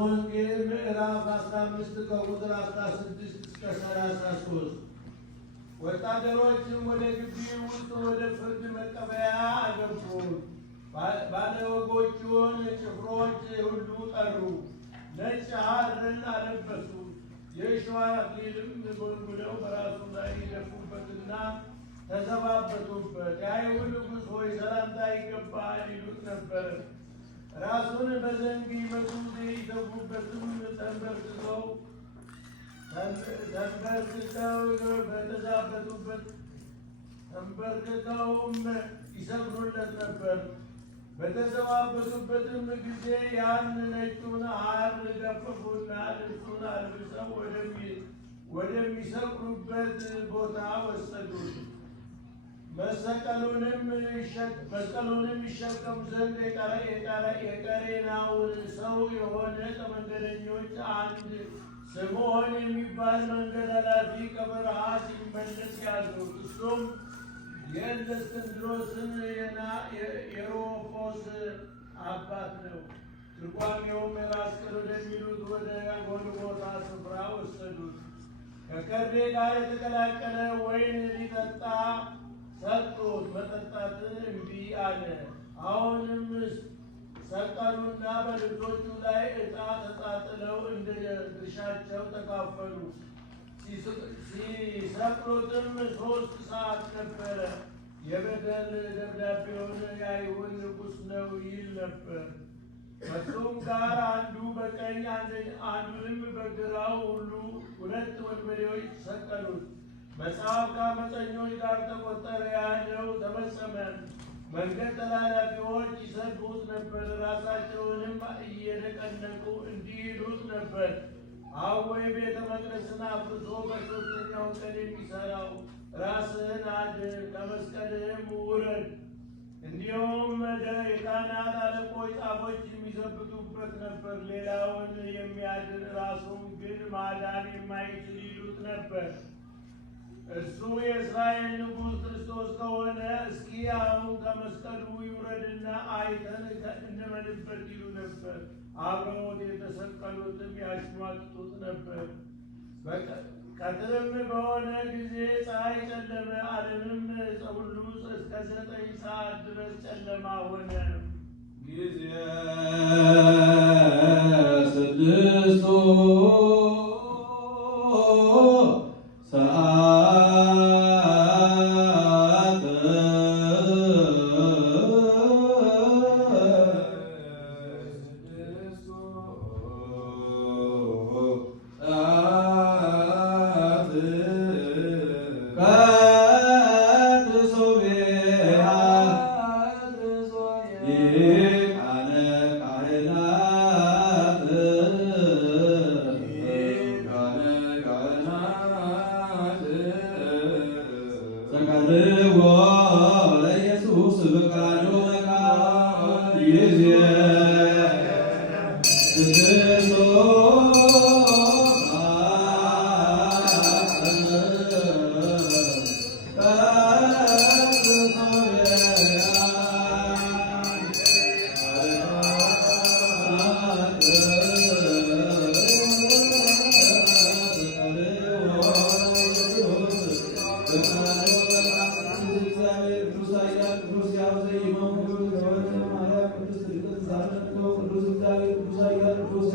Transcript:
ወንጌል ምዕራፍ 15 ከቁጥር 16 እስከ 33። ወታደሮችም ወደ ግቢ ውስጥ ወደ ፍርድ መቀበያ አገቡት። ባለወጎቹን ጭፍሮች ሁሉ ጠሩ። ነጭ ሐርን አለበሱ። የእሾህ አክሊልም ጎልጉለው በራሱ ላይ ይደፉበትና ተዘባበቱበት። የአይሁድ ንጉሥ ሆይ ሰላምታ ይገባል ይሉት ነበር። ራሱን በዘንግ ይመቱት፣ ይተፉበትም። ተንበርክከው በተዛበቱበት ተንበርክከውም ይሰግዱለት ነበር። በተዘባበቱበትም ጊዜ ያን ነጩን ሐር ገፈፉና ልብሱን አልብሰው ወደሚሰቅሉበት ቦታ ወሰዱት። መስቀሉንም ይሸከሙ ዘንድ የቀሬናውን ሰው የሆነ ከመንገደኞች አንድ ስምዖን የሚባል መንገድ ኃላፊ ከበረሃ ሲመለስ ያዙት። እሱም የእስክንድሮስን የሮፎስ አባት ነው። ትርጓሜውም የራስ ቅል ወደሚሉት ወደ ጎልጎታ ስፍራ ወሰዱት። ከከርቤ ጋር የተቀላቀለ ወይን ሊጠጣ ሰጡት። መጠጣትን እምቢ አለ። አሁንም ሰቀሉና በልብሶቹ ላይ ዕጣ ተጣጥለው እንደ ድርሻቸው ተካፈሉ። ሲሰቅሉትም 3 ሰዓት ነበረ። የበደል ደብዳቤውን የአይሁድ ንጉሥ ነው ይል ነበር። ከእሱም ጋር አንዱ በቀኝ አንዱንም በግራው ሁለት ወንበዴዎች ሰቀሉት። መጽሐፍ ከዓመፀኞች ጋር ተቆጠረ ያለው ተፈጸመ። መንገድ ተላላፊዎች ይሰድቡት ነበር። ራሳቸውንም እየነቀነቁ እንዲህ ይሉት ነበር፣ አወይ ቤተ መቅደስን አፍርሶ በሦስተኛው ቀን የሚሠራው ራስህን አድን፣ ከመስቀልህም ውረድ። እንዲሁም የካህናት አለቆች ጻፎች የሚዘብቱበት ነበር። ሌላውን የሚያድን ራሱን ግን ማዳን የማይችል ይሉት ነበር። እርሱ የእስራኤል ንጉሥ ክርስቶስ ከሆነ እስኪ አሁን ከመስቀሉ ይውረድና አይተን እንመንበት ይሉ ነበር። አብረውት የተሰቀሉትም ያሽሟጥጡት ነበር። ቀትርም በሆነ ጊዜ ፀሐይ ጨለመ፣ ዓለምም ሁሉ እስከ 9 ሰዓት ድረስ ጨለማ ሆነ። ጊዜ 6 ቅዱስ